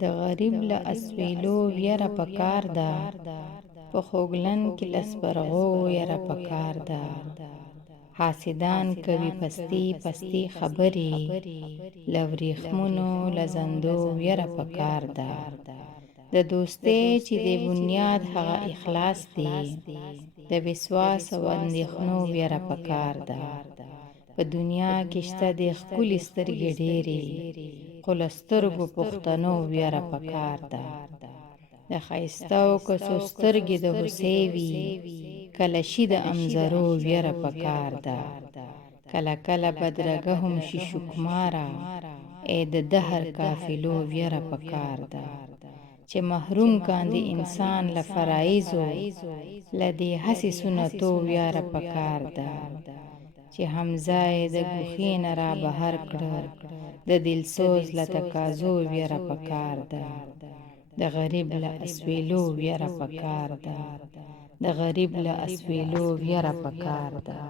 د غریب له اسویلو یره پکار ده، په خوږلن کې له سپرغو یره پکار ده. حاسدان کوي پستي پستي خبرې، له ورېښمونو له زندو یره پکار ده. د دوستۍ چې د بنیاد هغه اخلاص دی، د وسواس او اندېښنو یره پکار ده. په دنیا کې شته د ښکلي سترګې ډېرې، خو له سترګو پښتنو یره پکار ده. د ښایسته او کسو سترګې د هوسۍ وي، کله شي د امزرو یره پکار ده. کله کله بدرګه هم شي شکماره، ای د دهر قافلو یره پکار ده. چې محروم کاندي انسان له فرایضو، له دې هسې سنتو یاره پکار ده. چې حمزه یې د ګوښې نه را بهر کړه، د دلسوز له تقاضو یره پکار ده. د غریب له اسویلو یره پکار ده، د غریب له اسویلو یره پکار ده.